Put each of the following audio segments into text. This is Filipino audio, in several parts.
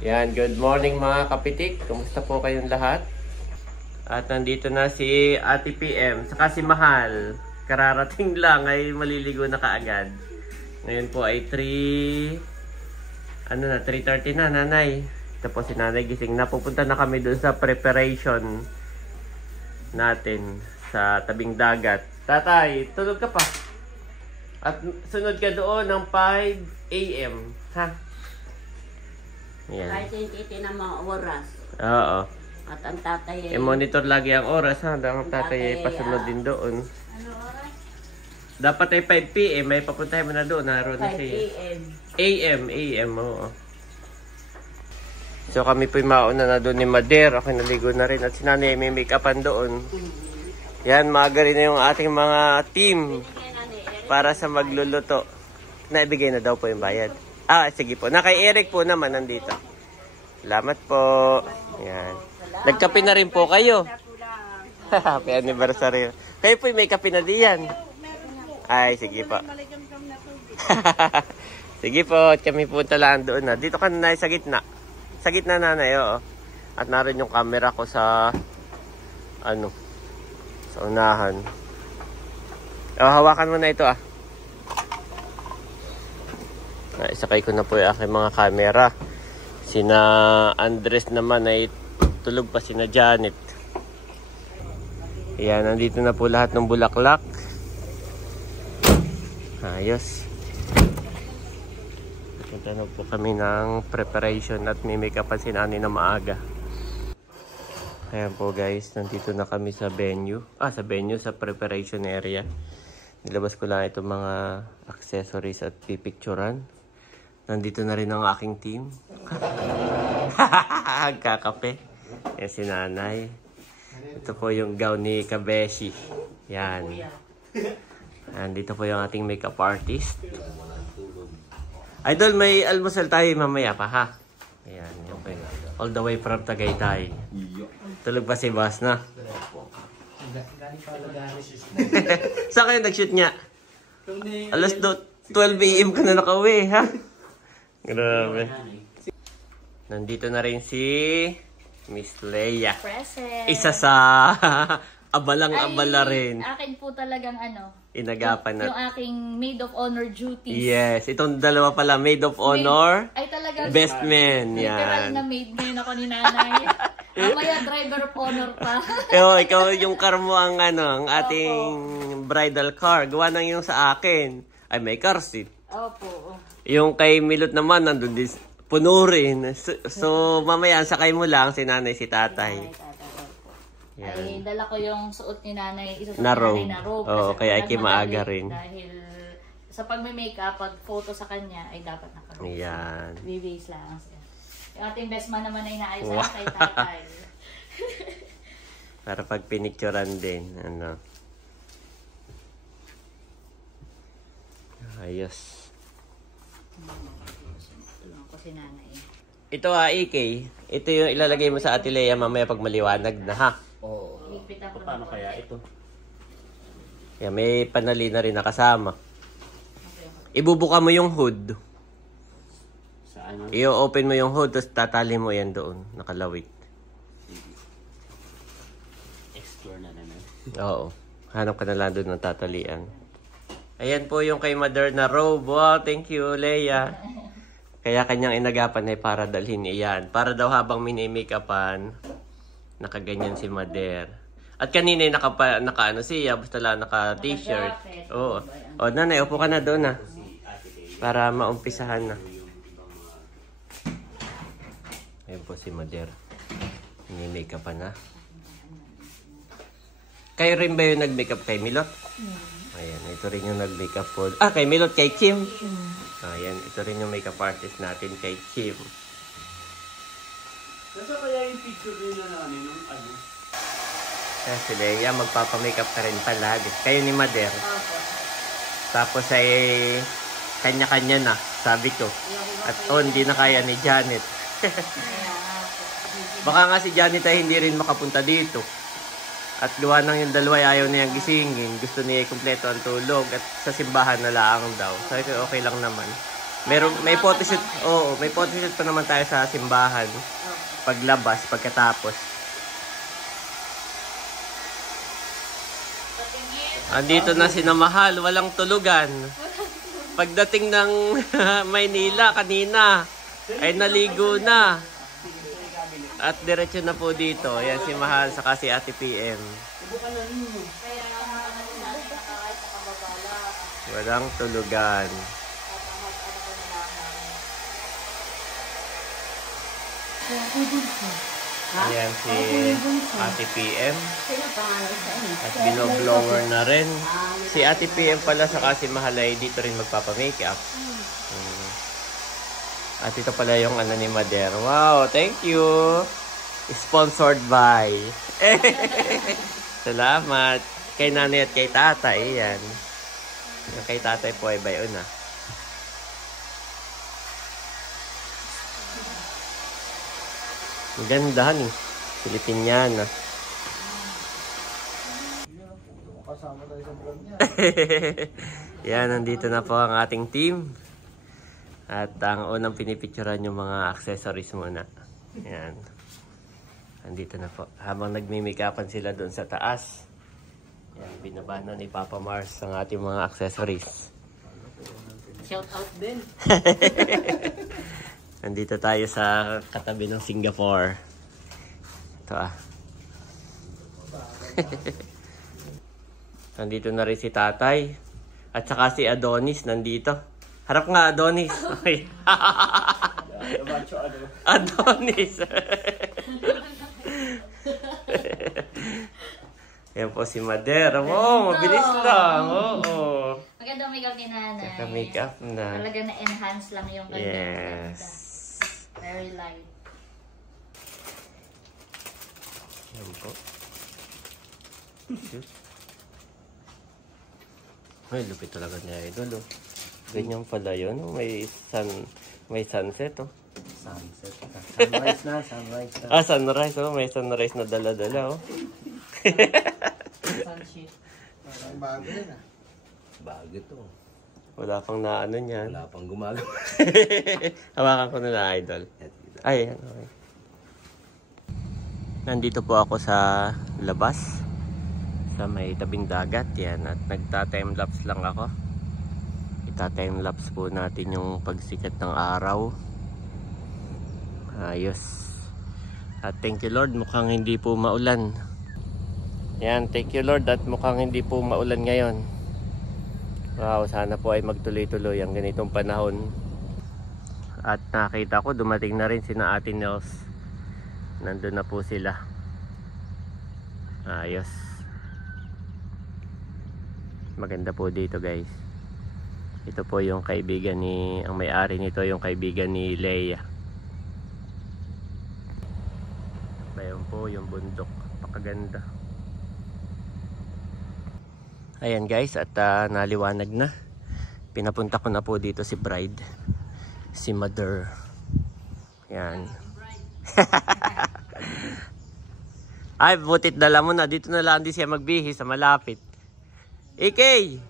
Yan, good morning mga kapitik. Kumusta po kayong lahat? At nandito na si Ate PM, saka si Mahal. Kararating lang ay maliligo na kaagad. Ngayon po ay 3:30 na, nanay. Ito po si nanay gising na. Pupunta na kami doon sa preparation natin sa tabing dagat. Tatay, tulog ka pa. At sunod ka doon ng 5 AM. Ha? Yan. Kahit hindi na mga oras. Oo. At ang tatay I-monitor lagi ang oras, ha? Ang tatay ay pasunod din doon. Ano oras? Dapat ay 5 PM. May papuntahin mo na doon. Naroon na 5 siya. AM. AM, oo. So kami po'y mauna na doon ni Mader. Ako naligo na rin. At si nanay may make-upan doon. Yan, maaga rin na yung ating mga team para sa magluluto. Naibigay na daw po yung bayad. Sige po. Na kay Eric po naman nandito. Salamat po. Yan. Nagkape na rin po kayo. Happy anniversary. Kayo po may kape na diyan. Ay, sige po. Sige po. Kami po talaan doon na. Dito ka na sa gitna. Sa gitna nanay, oo. At narin yung camera ko sa sa unahan. Hawakan mo na ito Isakay ko na po yung aking mga camera. Sina Andres naman ay tulog pa, sina Janet. Ayan, nandito na po lahat ng bulaklak. Ayos. Punta na po kami ng preparation at may make-upan si Nani na maaga. Ayan po guys, nandito na kami sa venue. Sa venue, sa preparation area. Nilabas ko lang itong mga accessories at pipicturan. Nandito na rin ang aking team. Kakape. Yan si nanay. Ito po yung gown ni Kabeshi. Yan. Nandito po yung ating makeup artist. Idol, may almusal tayo mamaya pa ha. Ayan. Okay. All the way from Tagaytay. Tulog pa si boss na. Saan kayo nag-shoot niya? Alas 12 AM ka na nakauwi ha? Grabe. Nandito na rin si Miss Leia. Present. Isa sa abalang-abala rin. Akin po talagang Inagapan na. yung aking maid of honor duties. Yes, itong dalawa pala, maid of honor. Ay talagang Best man. literal Yan. na maid ngayon ako ni nanay. Mamaya driver of honor pa. Ikaw yung car mo ang ang ating bridal car. Gawa nang yung sa akin. Ay, may car seat. Opo. Yung kay Milot naman, nandun din, puno rin. So mamaya, sakay mo lang si nanay, si tatay. Yan. Ay, dala ko yung suot ni nanay, isusuot Na ni robe. nanay na robe. Oo, kaya kailangan maaga madali rin. Dahil sa pagme-makeup, pag photo sa kanya, ay dapat naka-robe. Yan. Bibis lang siya. Yung ating best man naman ay naayos kay tatay. Para pag pinicturan din. Ayos. Tulungan ko si nanay. Ito EK. Ito yung ilalagay mo sa Ate Leia mamaya pag maliwanag na ha. Oo. Higpit ako. Paano kaya ito? Kaya may panali na rin nakasama. Ibubuka mo yung hood. Sa ano? I-open mo yung hood tapos tatali mo yan doon. Nakalawit. Explore na naman. Oo. Hanap ka na lang doon ng tatalian. Ayan po yung kay Mother na robe. Wow, thank you, Leia. Kaya kanyang inagapan ay para dalhin iyan. Para daw habang mini-make-upan, nakaganyan si Mother. At kanina naka siya, basta lang naka-t-shirt. Oo. O, nanay, upo ka na doon na. Para maumpisahan na. Ayan po si Mother. Mini-make-upan na. Kayo rin ba yung nag-makeup kay Milot? Ayan, ito rin yung nag-makeup po. Kay Milot, kay Kim. Ayan, ito rin yung makeup artist natin kay Kim. Nasa kaya yung picture nila na ano? Si Leia, magpapamakeup ka rin pala. Kayo ni Mother. Tapos ay kanya-kanya na, sabi ko. At hindi na kaya ni Janet. Baka nga si Janet ay hindi rin makapunta dito. At gawa nang yung dalawa ayaw niyang gisingin. Gusto niya kumpleto ang tulog. At sa simbahan na lang daw. Sabi ko okay lang naman. May photoshoot. Oo, may photoshoot pa naman tayo sa simbahan. Paglabas, pagkatapos. Andito na si Namahal, walang tulugan. Pagdating ng Maynila kanina, ay naligo na. At diretso na po dito. Ayan si Mahal, saka si Ate PM. Walang tulugan. Ayan si Ate PM. At binoblower na rin. Si Ate PM pala saka si Mahalay dito rin magpapa-makeup. At ito pala yung ano ni Mader. Wow, thank you. Sponsored by. Salamat. Kay nanay at kay tatay. Yan. Yung kay tatay po ay bayon na. Ang ganda ni Filipiniana. Yan, nandito na po ang ating team. At ang unang pinipicturan yung mga accessories muna. Yan. Nandito na po. Habang nagmimikapan sila doon sa taas. Yan, binaba na ni Papa Mars ang ating mga accessories. Shout out din. Nandito tayo sa katabi ng Singapore. Ito Nandito na rin si tatay. At saka si Adonis nandito. Harap nga, Adonis. Okay. Adonis. Yan po si Mader. Wow, mabilis lang. Oo. Maganda makeup ni nanay. Naka-makeup na. Talaga na-enhance lang yung kanya. Yes. Very light. Yan po. Shoot. Ay, lupit talaga niya idol. Ganyan pala yun. May sunset. Sunset. Sunrise na, sunrise na. Sunrise. May sunrise na dala-dala. Sunshine. Parang bago yun Bago to. Wala pang naano niyan. Wala pang gumagawa. Hawakan ko na na idol. Ay, okay. Nandito po ako sa labas. Sa may tabing dagat. Yan. At nagta-timelapse lang ako. Ita-timelapse po natin yung pagsikat ng araw. Ayos. At thank you Lord, mukhang hindi po maulan. Yan, thank you Lord at mukhang hindi po maulan ngayon. Wow, sana po ay magtuloy-tuloy ang ganitong panahon. At nakita ko dumating na rin sina Ate Nels. Nandun na po sila. Ayos. Maganda po dito guys. Ito po yung kaibigan ang may-ari nito yung kaibigan ni Leia. Ayan po yung bundok. Pakaganda. Ayan guys, at naliwanag na. Pinapunta ko na po dito si Bride. Si Mother. Ayan. Ay, butit dala mo na. Dito na lang din siya magbihis sa malapit. Ikey!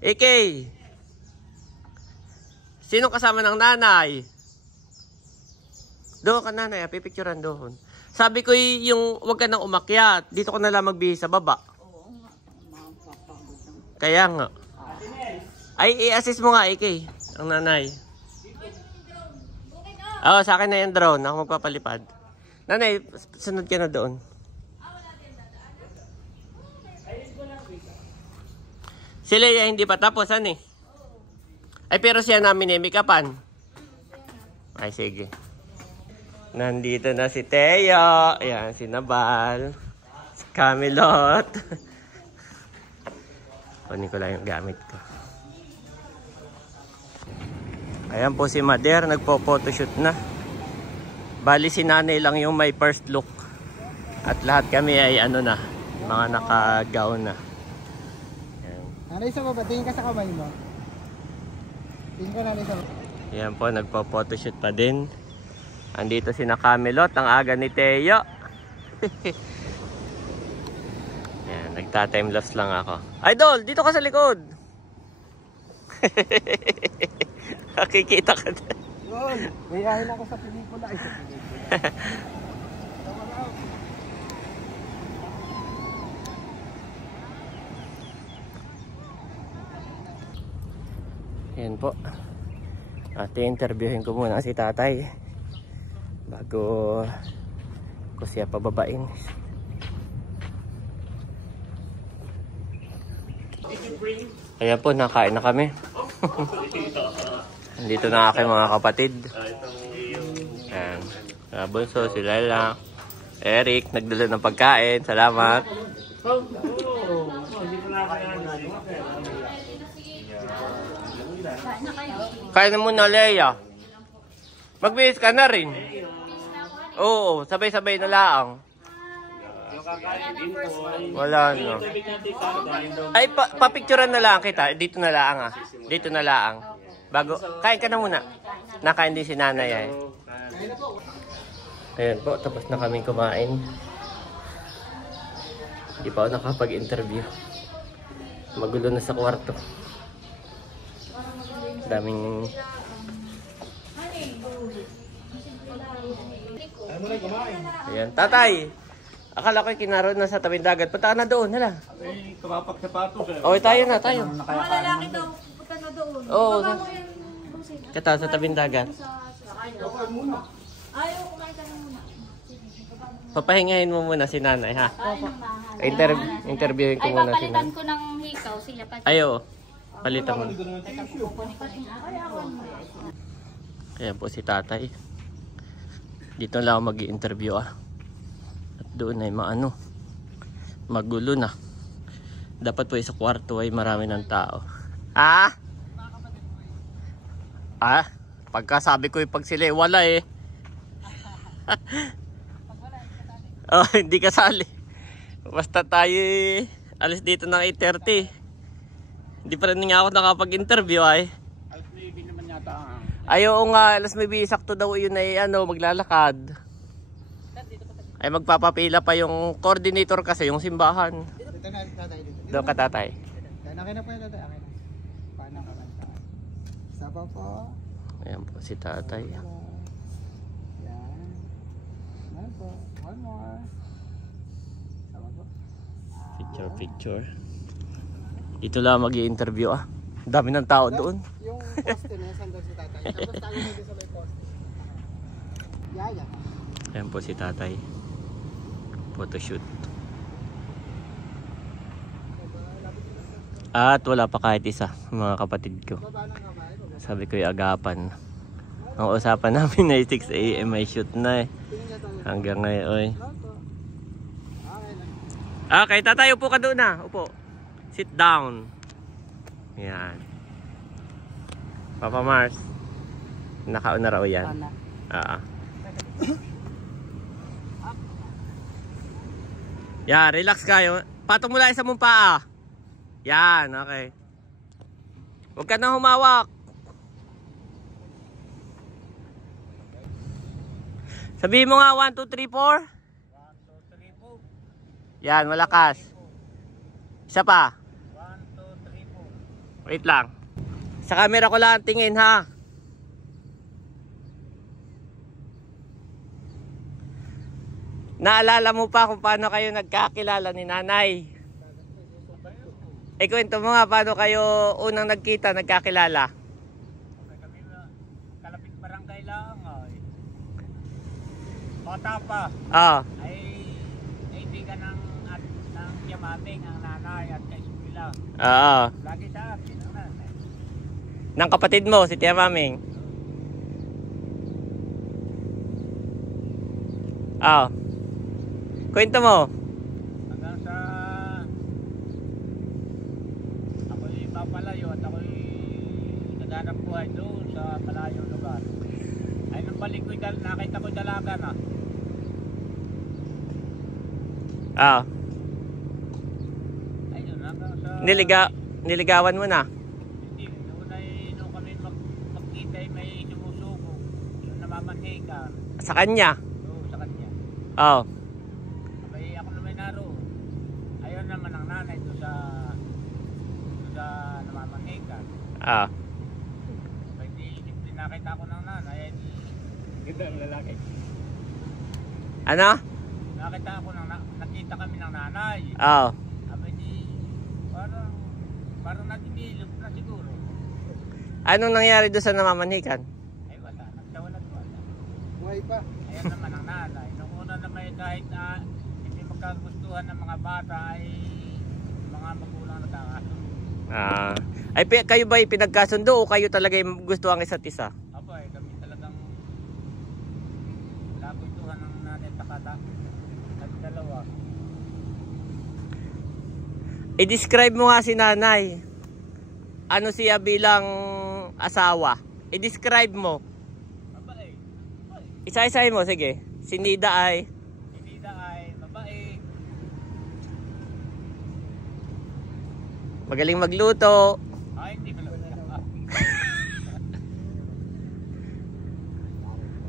Ikey! Sino kasama ng nanay? Doon ka nanay, pipicturan doon. Sabi ko yung wag ka nang umakyat. Dito ko na lang magbihis sa baba. Kaya nga. Ay, i-assist mo nga, Ikey. Ang nanay. Oo, sa akin na yung drone. Ako magpapalipad. Nanay, sunod ka na doon. Si Leia hindi pa tapos, ano eh? Ay, pero siya namin make-upan. Ay, sige. Nandito na si Teo. Ayan, si Nabal. Si Camelot. Kunin ko lang yung gamit ko. Ayan po si Mader. Nagpo-photoshoot na. Bali si nanay lang yung may first look. At lahat kami ay ano na. Mga naka-gown na. Nanay sa baba, tingin ka sa kamay mo. Tingin ka nanay sa baba. Ayan po, nagpo-photoshoot pa din. Andito si Camelot, ang aga ni Teo. Ayan, nagta-timelapse lang ako. Idol, dito ka sa likod. Kikita ka na. Yun, mayayain ako sa pelikula. Ay, sa pelikula. Yan po. At interviewin ko muna si tatay bago ko siya pababain. Ayan po, nakain na kami. Dito na aking mga kapatid. Ayan. Bunso, si Lela, Eric, nagdala ng pagkain. Salamat. Kain na muna, Leia. Magbihis ka na rin. Oo, sabay-sabay na laang. Wala no. Ay, papicturean na lang kita. Dito na laang ah. Dito na laang. Bago, kain ka na muna. Nakain din si nanay ay. Ayan po, tapos na kaming kumain. Hindi pa ako nakapag-interview. Magulo na sa kwarto. Daming... Ayan, tatay! Akala ko kinaroon na sa tabing dagat. Punta ka na doon, hala. Ay, kapapak sapatos eh. Okay, tayo na, tayo. Mga lalaki daw, punta na doon. Oo. Baba mo yung busin. Kata sa tabing dagat. Ayaw ko kain ka na muna. Papahingahin mo muna si nanay, ha? Interviewin ko Ay, muna si papalitan nanay. ko ng hikaw sila pa. Ayo, palitan mo. Kaya po si tatay. Dito lang ako mag-i-interview ah. At doon ay maano, magulo na. Dapat po sa kwarto ay marami ng tao. Ah? Ah? Pagkasabi ko pag sila wala eh. Oh, hindi kasali. Basta tayo alis dito ng 8:30. Hindi pa rin nga ako nakapag-interview ay. Ayaw nga, alas may sakto daw yun ay ano, maglalakad. Ay magpapapila pa yung coordinator kasi, yung simbahan. Dito na, tatay. Dito. Doon ka tatay. Yan, akin na po yung tatay. Akin na. Paano ka kanta? Isa pa po. Ayan po si tatay. Yan. Ano po? One more. Sama po. Picture. Dito lang mag-i-interview ah. Dami ng tao doon. Yung poste na, saan doon si tatay? Tapos tayo na doon sa may poste. Yaya. Ayan po si tatay. Photoshoot. At wala pa kahit isa, mga kapatid ko. Sabi ko yung agapan. Ang usapan namin ay 6 AM ay shoot na eh. Hanggang ngayon oy. Okay, tatay, upo ka doon na. Upo. Sit down. Yan. Papa Mars. Nakauna raw yan. Yan, relax kayo. Patong mula sa mong paa. Yan, okay. Huwag ka na humawak. Sabihin mo nga 1, 2, 3, 4. 1, 2, 3, 4. Yan, malakas. Isa pa. 1, 2, 3, 4. Wait lang. Sa camera ko lang tingin ha. Naalala mo pa kung paano kayo nagkakilala ni nanay? Kwento mo nga paano kayo unang nagkita, nagkakilala? Kami kalapit barangay lang ay. Bata pa. Oo. Ay kaibigan ng Yamaming ang nanay at kaeskwela. Oo. Lagi sa akin ang nanay. Nang kapatid mo, si Tia Maming. Oo. Kwento mo. Hanggang sa ako'y papalayo at ako'y naghanap buhay doon sa malayong lugar. Ay nung balik ko'y nakita ko'y dalaga na. Oo. Ayun hanggang sa Niligawan mo na. hindi, nung kami magkita ay may sumusuko. Yung namamanhikan. Sa kanya. Oo, sa kanya. Oo. Abay ako naman naroon. Ayun naman ang nanay doon sa namamanhikan. Oo. Abay hindi Ganda ang lalaki. Ano? Nakita ako nakita kami ng nanay. Oo. Sabi di, parang naginilip na siguro. Anong nangyari doon sa namamanhikan? Ay wala, nagtawalag wala. Buhay pa. Ayan naman ang nanay. Nung una naman kahit hindi magkagustuhan ng mga bata ay mga magulang nagkakasundo. Kayo ba pinagkasundo o kayo talaga yung gusto ang isa't isa? Aba kami talagang nagustuhan ng nanay at dalawa. I-describe mo nga si nanay. Ano siya bilang asawa? I-describe mo. Babae. Isa-isahin mo, sige. Si Nida ay... Hindi na ay babae. magaling magluto. Ay, hindi pala.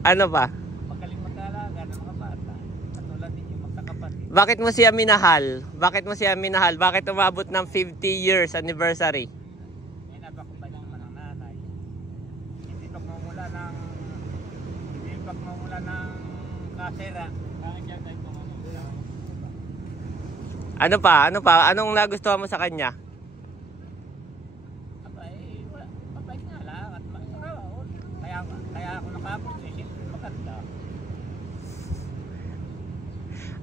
Ano pa? Magaling mag-alaga ng mga bata. Katulad ninyo magkakapatid. Bakit mo siya minahal? Bakit mo siya minahal? Bakit umabot ng 50 years anniversary? Ay, napakabait naman ang nanay. Hindi pagmumula ng kasera. Kaya dyan tayo kung ano. Ano pa? Ano pa? Anong nagustuhan mo sa kanya? Abay, mabait nga lang. At kaya ako nakapos. Siyempre maganda.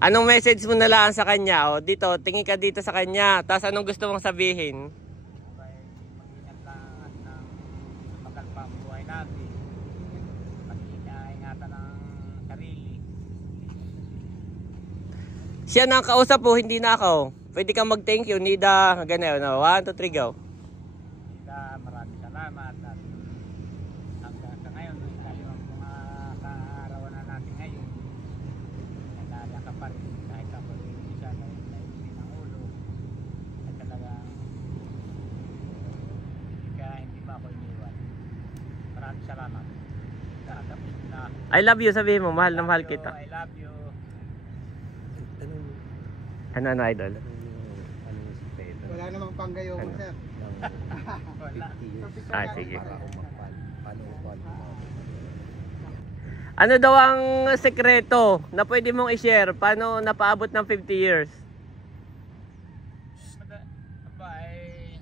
Anong message mo na lang sa kanya? O, dito, tingin ka dito sa kanya. Tapos anong gusto mong sabihin? Abay, mag-ingat lang at ng magal pa ang buhay natin. Mag-ingatan ng sarili. Siya na ang kausap po, hindi na ako. Pwede kang mag-thank you, Nida. Ganyan, no? 1, 2, 3, go. Maraming salamat at hanggang sa ngayon, dahil ang mga kaarawan na natin ngayon, nalala ka pa rin kahit ako rin isa na naibigin ng ulo at talagang hindi pa ako iniwan. Maraming salamat. Tapos na. I love you, sabihin mo. Mahal na mahal kita. I love you. Ano, idol? Wala namang panggayo mo, sir. Wala. Sige. Ano daw ang sekreto na pwede mong i-share? Paano napaabot ng 50 years? Aba ay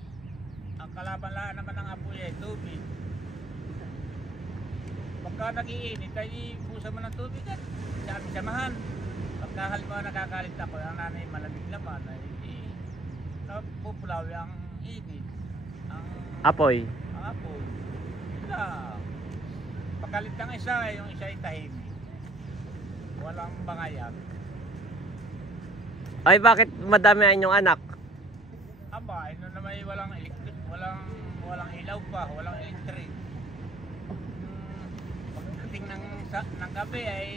ang kalaban lang naman ng apoy ay tubig. Pagka nag-iinit ay pusa mo ng tubig at samahan. Pagka halimbawa nakakalit ako, ang nanay malamig naman ay napupulawi ang init. Apoy. Ang apoy. Wala. Pagkalit ng isa, yung isa ay tahimik. Walang bangayan. Ay, bakit madami ang inyong anak? Aba, ano naman walang electric, walang ilaw pa, walang electric. Pagdating ng gabi ay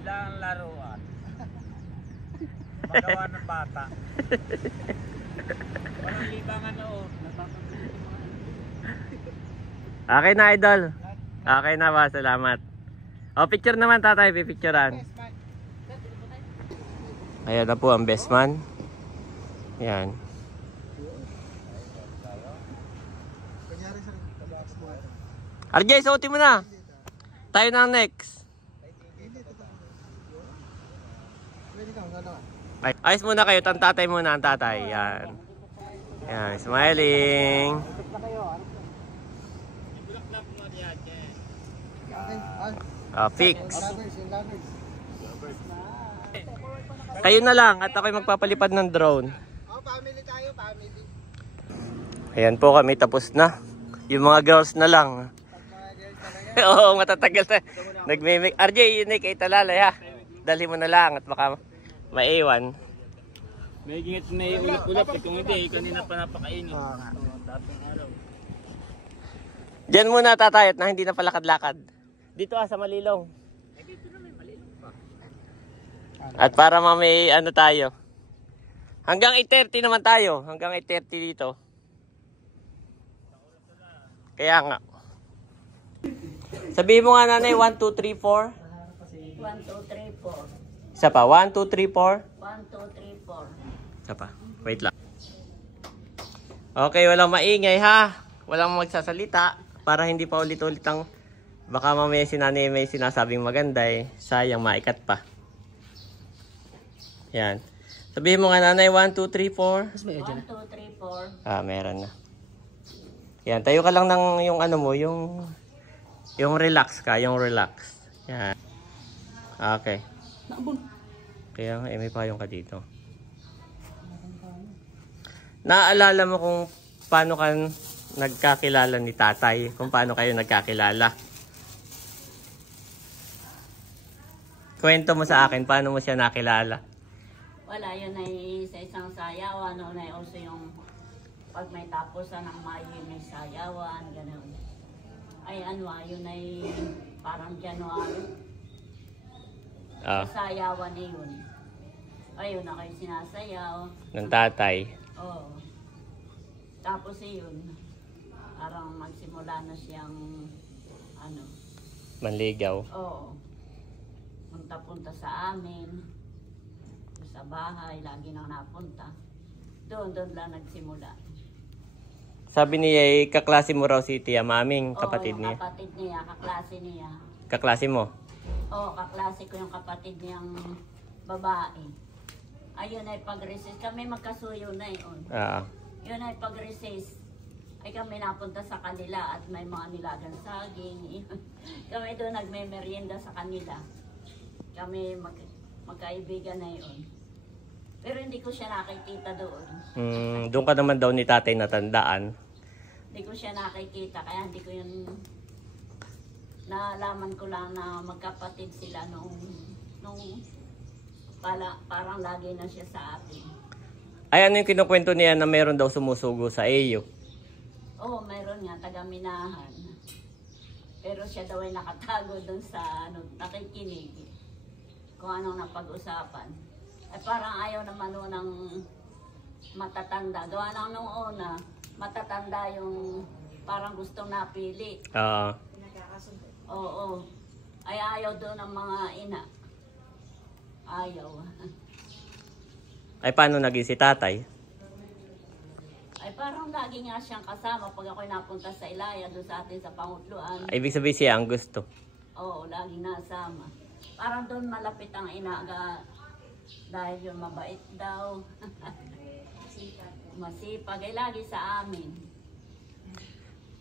sila ang laruan. Magawa ng bata. Walang libangan noon. Okay na, idol. Okay na ba? Salamat. O, picture naman, tatay. Pipicturean. Ayan na po ang best man. Yan. RJ, suotin mo na. Tayo na next. Ay, ayos muna kayo. Tatay muna ang tatay. Yan. Yan. Smiling. Fix. Kayo na lang at ako'y magpapalipad ng drone. Oh, family tayo, family. Ayan po kami, tapos na. Yung mga girls na lang. Oo, matatagal na. Nagmimik. RJ, yun eh, kay Talalay ha. Dali mo na lang at baka maiwan. May gingit na ulap-ulap kung hindi, kanina pa napakainit. Diyan muna tatayot na hindi na palakad-lakad. Dito sa Malilong. Dito na may malilong pa. At para may ano tayo. Hanggang 8:30 naman tayo. Hanggang 8:30 dito. Kaya nga. Sabihin mo nga nanay, 1, 2, 3, 4. 1, 2, 3, 4. Isa pa, 1, 2, 3, 4. 1, 2, 3, 4. Isa pa, wait lang. Okay, walang maingay ha. Walang magsasalita para hindi pa ulit-ulit ang Baka mamaya si Nanay may sinasabing maganda eh. Sayang, maikat pa. Yan. Sabihin mo nga Nanay, 1, 2, 3, 4. 1, 2, 3, 4. Ah, meron na. Yan, tayo ka lang ng yung ano mo, yung relax ka, yung relax. Yan. Okay. Kaya nga, may payong ka dito. Naaalala mo kung paano ka nagkakilala ni tatay? Kung paano kayo nagkakilala? Kwento mo sa akin, paano mo siya nakilala? Wala, yun ay sa isang sayawan. Noon ay also yung pag may tapusan ng Mayo, may sayawan, gano'n. Ay ano, yun ay parang January. Ah, Sayawan na yun. Ayun na kayo sinasayaw. ng tatay. Oo. Tapos yun, parang magsimula na siyang, ano, Manligaw. oo. Punta-punta sa amin. Sa bahay, lagi nang napunta. Doon lang nagsimula. Sabi niya, kaklase mo raw si Tia Maming, Oo, kapatid yung niya. kapatid niya, kaklase niya. Kaklase mo? Oo, kaklase ko yung kapatid niyang babae. Ayun ay pag-recess. Kami magkasuyo na yun. Ah, Yun ay pag-recess. Ay kami napunta sa kanila at may mga nilagang saging. Kami doon nagme-merienda sa kanila. Kami magkaibigan na yun. Pero hindi ko siya nakikita doon. doon ka naman daw ni tatay natandaan. Hindi ko siya nakikita, kaya hindi ko yun nalaman ko lang na magkapatid sila nung parang lagi na siya sa atin. Ay, ano yung kinukwento niya na meron daw sumusugo sa iyo? Oo, mayroon nga, taga-minahan. Pero siya daw ay nakatago doon sa nakikinig. Kung anong napag-usapan. Ay parang ayaw naman nun ng matatanda. Gawa na nung una, matatanda yung parang gustong napili. Ah, Oo. Ay ayaw doon ng mga ina. Ayaw. ay paano naging si tatay? Ay parang lagi nga siyang kasama pag ako'y napunta sa Ilaya doon sa atin sa Pangutluan. Ay, ibig sabihin siya ang gusto. Oo, lagi nasama. Parang doon malapit ang inaga dahil yung mabait daw. Masipag. Ay lagi sa amin.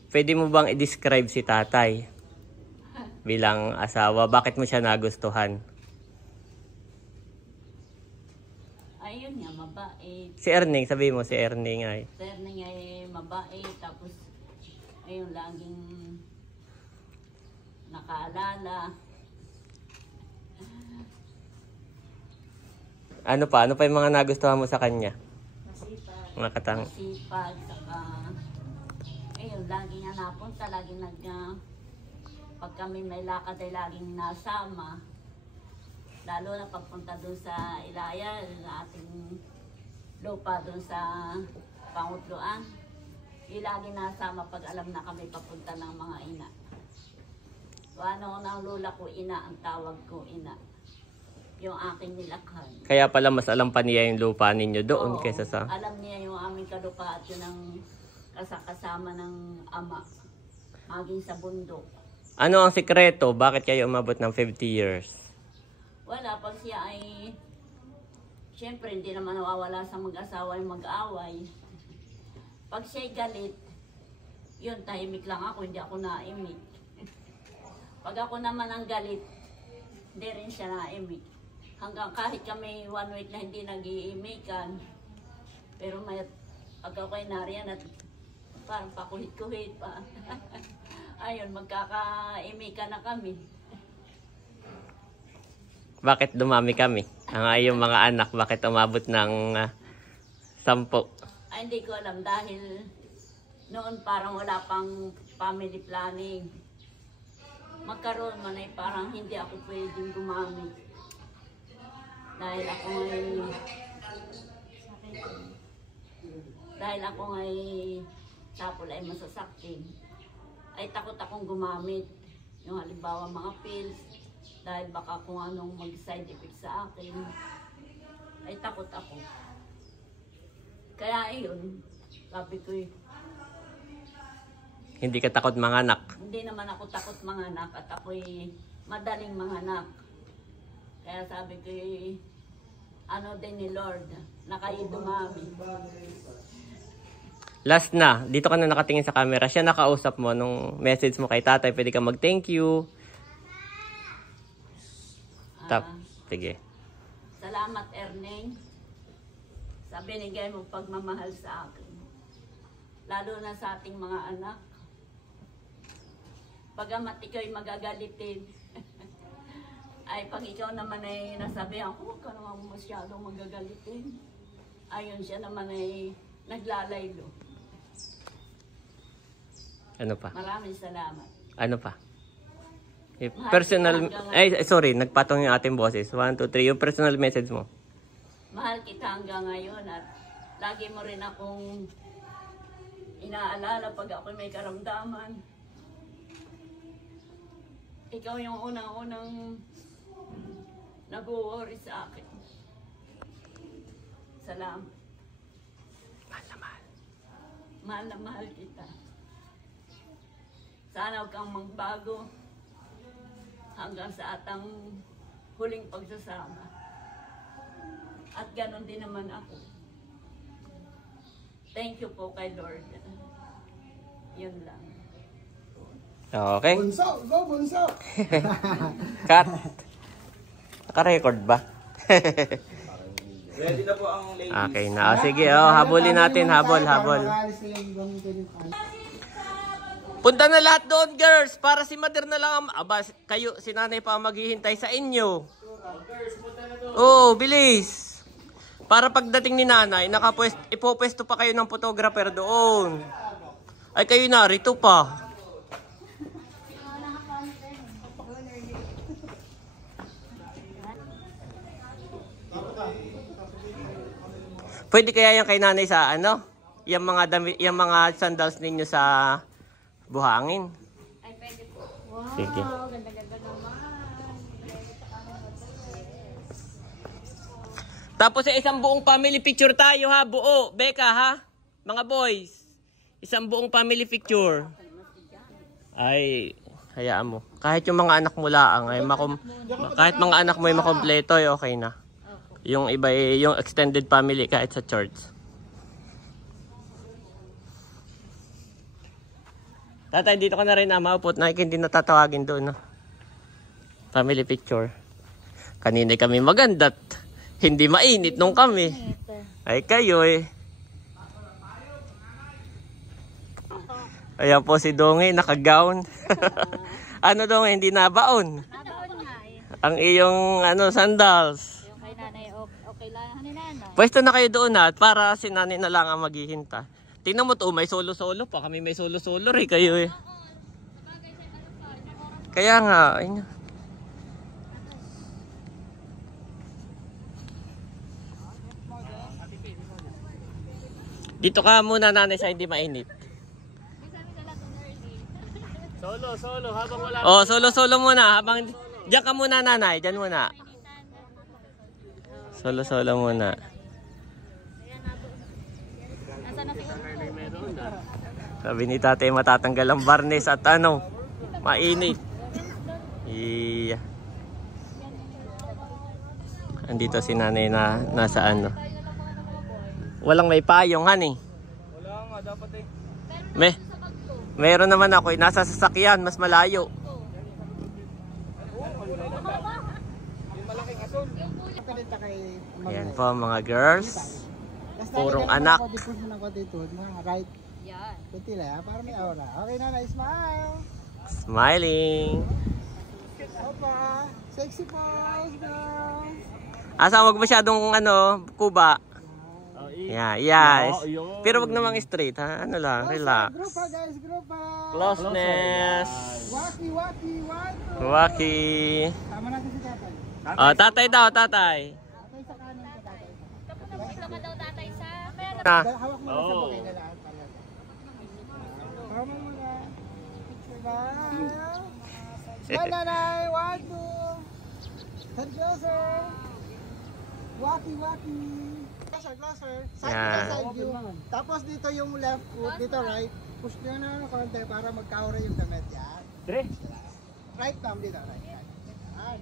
Pwede mo bang i-describe si tatay bilang asawa? Bakit mo siya nagustuhan? Ayun nga, mabait. Si Erning, sabi mo si Erning ay. Terning ay mabait. Tapos, ayun, laging nakaalala. Ano pa? Ano pa yung mga nagustuhan mo sa kanya? Masipag. Mga katang... Masipag. Saka, ayun, lagi nga napunta. Laging pag kami may lakad ay laging nasama. Lalo na pagpunta doon sa Ilaya, sa ating lupa doon sa Pangutluan. Lagi nasama pag alam na kami papunta ng mga ina. So ano ng lola ko, ina, ang tawag ko, ina. Yung aking nilakhan. Kaya pala mas alam pa niya yung lupa ninyo doon Oo, kaysa sa... alam niya yung aming kalupa at yun ang kasama ng ama. Maging sa bundok. Ano ang sikreto? Bakit kayo umabot ng 50 years? Wala, pag siya ay... Siyempre, hindi naman nawawala sa mag-asawa yung mag-away. Pag siya'y galit, yun, tahimik lang ako, hindi ako naimik. Pag ako naman ang galit, hindi rin siya naimik. Hanggang kahit kami 1 week na hindi nag-iimikan, pero may pag ako'y nariyan at parang pakuhit-kuhit pa. Ayun, magkakaimikan na kami. Bakit dumami kami? Ang iyong mga anak, bakit umabot ng 10? Ay, hindi ko alam dahil noon parang wala pang family planning. Magkaroon man ay parang hindi ako pwedeng gumamit. Dahil ako ngay tapol ay masasaktin. Ay takot akong gumamit. Yung halimbawa mga pills. Dahil baka kung anong mag-side effect sa akin. Ay takot ako. Kaya ayun, sabi ko Hindi ka takot manganak. Hindi naman ako takot manganak at ako'y madaling manganak. Kaya sabi ko, ano din ni Lord, na kayo dumami. Last na, dito ka na nakatingin sa camera. Siya nakausap mo nung message mo kay tatay. Pwede ka mag-thank you. Tap. Sige. Salamat, Erneng. Sa binigay mo pagmamahal sa akin. Lalo na sa ating mga anak. Bagamat ikaw'y magagalitin. Ay, pag ikaw naman ay nasabihan ko, huwag ka naman masyadong magagalitin. Ayun siya naman ay naglalaylo. Ano pa? Maraming salamat. Ano pa? Personal... Ay, sorry. Nagpatong yung ating boses. 1, 2, 3. Yung personal message mo. Mahal kita hanggang ngayon at lagi mo rin akong inaalala pag ako may karamdaman. Ikaw yung unang-unang nag-worry sa akin. Salamat. Mahal na mahal. Mahal na mahal kita. Sana huwag kang magbago hanggang sa atang huling pagsasama. At ganon din naman ako. Thank you po kay Lord. Yun lang. Okay. Bunso! Go, bunso! Cut. Naka-record ba? Ready na po ang ladies. Okay na. O, sige, habulin natin. Habol. Mag-aalis na yung ibang Punta na lahat doon, girls. Para si Mother na lang ang... Aba, kayo, si nanay pa ang maghihintay sa inyo. Oo, bilis. Para pagdating ni nanay, ipopwesto pa kayo ng photographer doon. Ay, kayo narito pa. Pwede kaya yung kay nanay sa ano? Yung mga sandals ninyo sa buhangin. Ay, pwede po. Sige. Ganda-ganda naman. Tapos isang buong family picture tayo ha, buo. Becca ha? Mga boys. Isang buong family picture. Ay, hayaan mo. Kahit yung mga anak mo laang ay kahit mga anak mo ay makompleto ay okay na. Yung iba ay yung extended family kahit sa church. Tatay, dito ka na rin maupot na hindi natatawagin doon. No? Family picture. Kanina kami maganda't hindi mainit nung kami. Ay kayo eh. Ayan po si Dongi, naka-gown. Ano Dongi, hindi nabaon? Nabaon nga eh. Ang iyong sandals. Yung kay nanay, okay lang ni nanay. Pwesto na kayo doon at para si nanay na lang ang maghihintay. Tingnan mo to, may solo-solo pa. Kami may solo-solo rin kayo eh. Kaya nga, ayun. Dito ka muna nanay sa hindi mainit. Solo habang wala. Oh, solo muna habang diyan ka muna nanay, diyan muna. Solo muna. Sabi ni tatay matatanggal ang barnes at mainit. Iya. Andito si nanay na nasa Walang may payong han eh. Wala nga, dapat eh. Meron naman ako nasa sasakyan, mas malayo. Ayan po mga girls. Purong anak. Right. Yan. Kunti lang, para may aura. Okay na, smile. Smiling. Opa, sexy pose, girl. Asa wag masyadong kuba. Yeah, yes. Pero wag namang straight ha. Ano lang, relax. Group pa, guys, group pa. Closeness. Waki, one, two. Waki. Tama natin si tatay. Oh, tatay daw, tatay. Tatay sa kanan ka, tatay. Ito ka daw tatay sa meron. Hawak mo na sa bukay na lahat. Tama mo na. Picture ba? Smile, nanay. One, two. Turn closer. Waki. Closer. Side Yan. to side view. Tapos dito yung left foot, dito right. Push nyo na ng konti para magkaura yung damit. Yan. Dre. Right thumb dito. Right.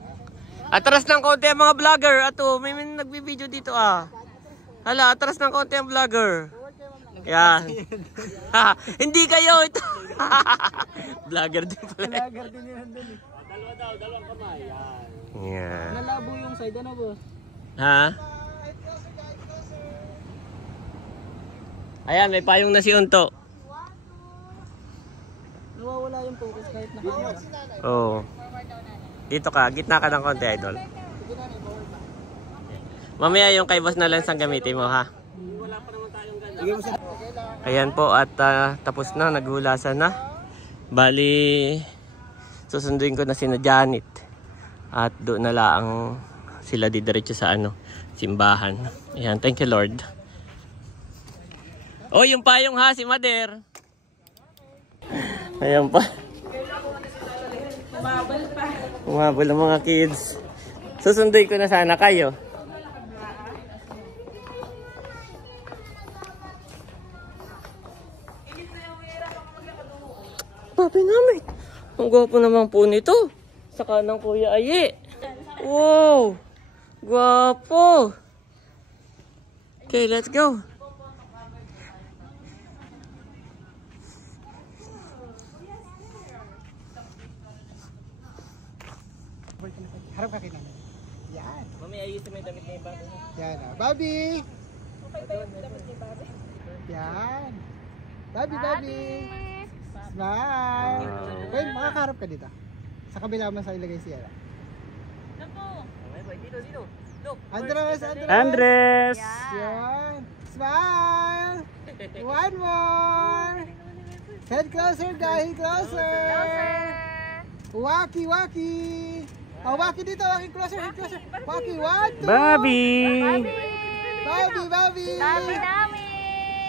Atras ng konti ang mga vlogger. Ato, may nagbibideo dito ah. Hala, atras ng konti ang vlogger. Yan. Hindi kayo ito. Vlogger din pala. Lagar din yun dun eh. Dalawang kamay. Yan. Yan. Nalabo yung side ano boss? Ha? Ayan, may payong na si Unto. Nawawala yung focus kahit nakakamera. Oo. Dito ka, gitna ka ng konti, idol. Mamaya yung kay boss na lang ang gamitin mo, ha? Ayan po, at tapos na, naghulasan na. Bali, susunduin ko na sina Janet. At doon na lang sila didiretso sa simbahan. Ayan, thank you Lord. Oh, yung payong ha, si Mader. Ayan pa. Umabol ang mga kids. Susunduin ko na sana kayo. Papi namin. Ang gwapo naman po nito. Sa kanang Kuya Aye. Wow. Gwapo. Okay, let's go. Harap ka kita. Yan. Mami, ayusin mo yung damit niya yung Yan. Bobby! Yan. Bobby! Smile! Pwede, makakarap ka dito. Sa kabila mo sa ilagay siya. Dito. Andres! Andres! Yan. Smile! One more! Head closer, guys! Closer! Waki! Oh, Waki dito! Waki closer! Head closer! Waki! 1, 2! Bobby! Bobby! Dami namin!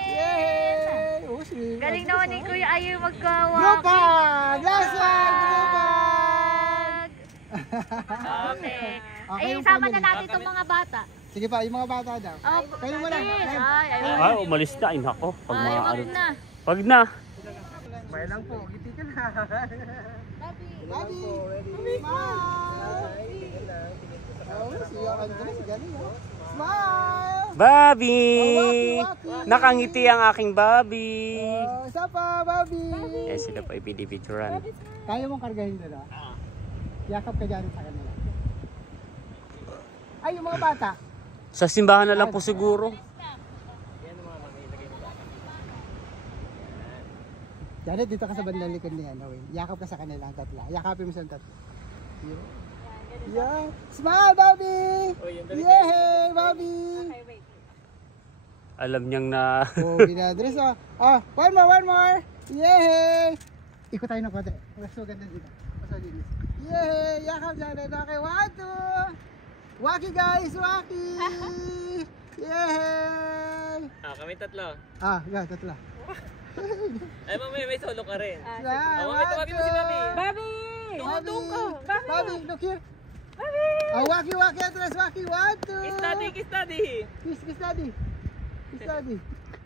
Yay! Oh, sweet. Galing naman ni Kuya Ayu magkawaki. Grupag! Last one! Grupag! Okay. Okay, Ay, yung sama na family. natin itong mga bata. Sige pa, yung mga bata daw. Oh, Kayo muna. Ay, Umalis na. Ay, nako. Pag mga wag na. Pag na. May lang po, giti ka na. Bobby! Smile! Oh, si Andres, galing oh. Smile! Bobby! Waki! Nakangiti ang aking Bobby. Oh, isa pa, Bobby! Eh, sila pa ipidipicturan. Kaya mong kargahin nila? Yakap ka dyan sa kanila. Ay, yung mga bata. Sa simbahan na lang po siguro. Janet, dito ka sa bandang likod niya. Yakap ka sa kanila ang tatla. Yakapin mo sa tatla. Yeah. Smile, Bobby! Yay, Bobby! Alam niyang na... Oh, binadres oh. Oh, one more! Yay! Ikot tayo ng konti. Mas maganda dito. Mas maganda. Yay! Yakap, Janet. Okay, 1, 2. Waki, guys! Waki! Yay! kami tatlo. Yeah, tatla. Ay, mami, may solo ka rin. Yeah, Mami, tawagin mo si Mami. Bobby! Bobby, look here. Oh, Waki, Andres, Waki, 1, 2. Kiss daddy. Kiss daddy.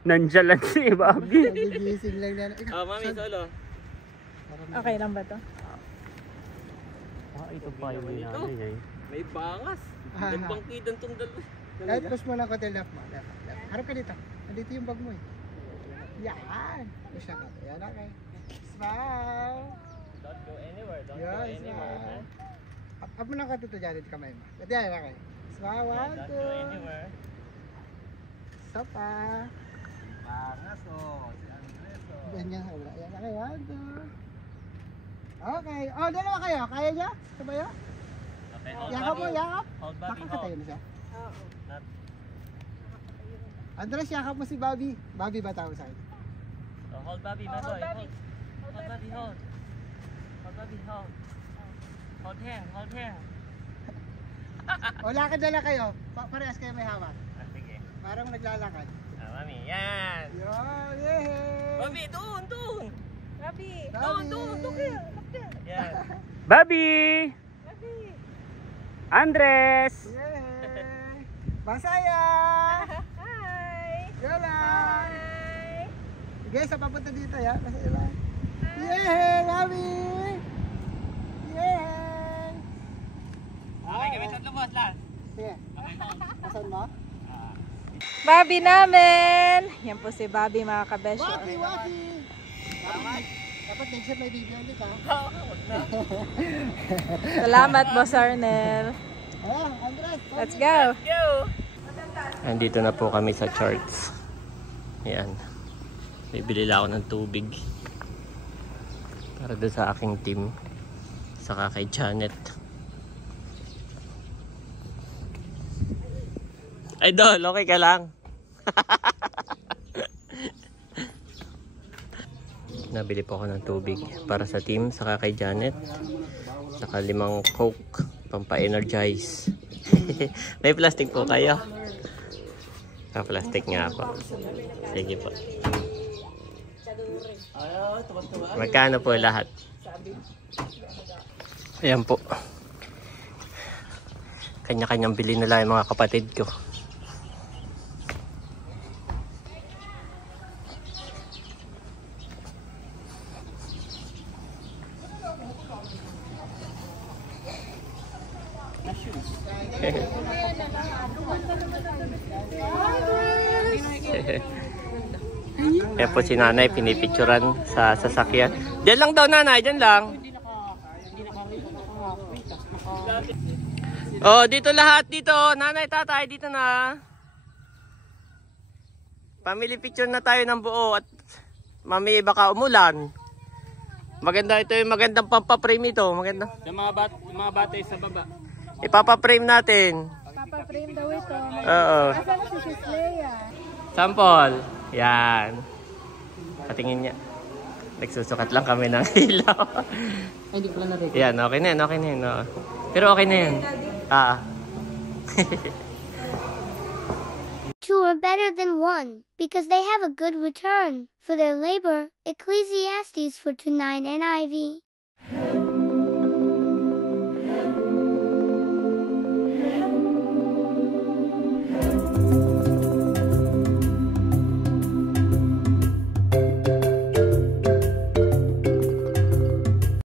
Nandiyan lang si Bobby. Nagigising lang na. Oh, mami, solo. Okay lang ba to? Ito pa yung nanay. May bangas. Nagbangkidan tong dalawa. Kahit push mo lang konti left mo. Left. Harap ka dito. Andito yung bag mo eh. Yan. Push lang natin. Yan, okay. Smile. Don't go anywhere. Yan, smile. Up mo lang ka dito dyan. Dito kamay mo. Yan, okay. Smile, 1, 2. Stop pa. Bangas Si Andres Ganyan sa ula. Yan, okay. 1, 2. Okay. Oh, dalawa kayo. Kaya niya? Sabayo? Okay, hold Yakap mo, yakap. Hold Bobby, Nakakatayo hold. na siya. Oo. Andres, yakap mo si Bobby. Bobby ba tawag sa'yo? Oh, hold Bobby, my boy. Hold. Hold Bobby, hold. Hold Bobby, hold. Hold hand. O, lakad na lang kayo. Parehas kayo may hawak. Sige. Parang naglalakad. Mami, yan. Yun, yehey! Bobby, doon. Bobby! Bobby! Yan. Bobby! Andres! Yehey! Masaya! Yola! Guys, sa papunta dito ya. Kasi iba. Yay! Love Yay! Okay, kami tatlo boss lang. Sige. Asan mo? Bobby namin! Yan po si Bobby mga kabesyo. Waki! Dapat next year may video ulit ha. Salamat, Boss Arnel. Andres! Let's go! Andito na po kami sa Charts. Ayan. Bibili lang ako ng tubig. Para doon sa aking team. Saka kay Janet. Idol, okay ka lang? Nabili po ako ng tubig para sa team, saka kay Janet. Saka 5 Coke, pampa-energize. May plastic po kayo? Plastic nga po. Sige po. Magkano po lahat? Ayan po. Kanya-kanyang bili nila yung mga kapatid ko. Kaya po si nanay pinipicturan sa sasakyan. Diyan lang daw nanay, diyan lang. Oh, dito lahat, dito. Nanay, tatay, dito na. Family picture na tayo ng buo at mami baka umulan. Maganda ito yung magandang pampaprame ito. Maganda. Yung mga batay sa baba. Ipapaprame natin. Papa-frame daw ito. Oo. Asan si Sis Leia? Sample. Yan. Patingin niya. Nagsusukat lang kami ng ilaw. Hindi ko lang na-record. Yan, okay na yan, okay na yan. Oo. Pero okay na yan. Two are better than one, because they have a good return for their labor. Ecclesiastes 4:9 NIV.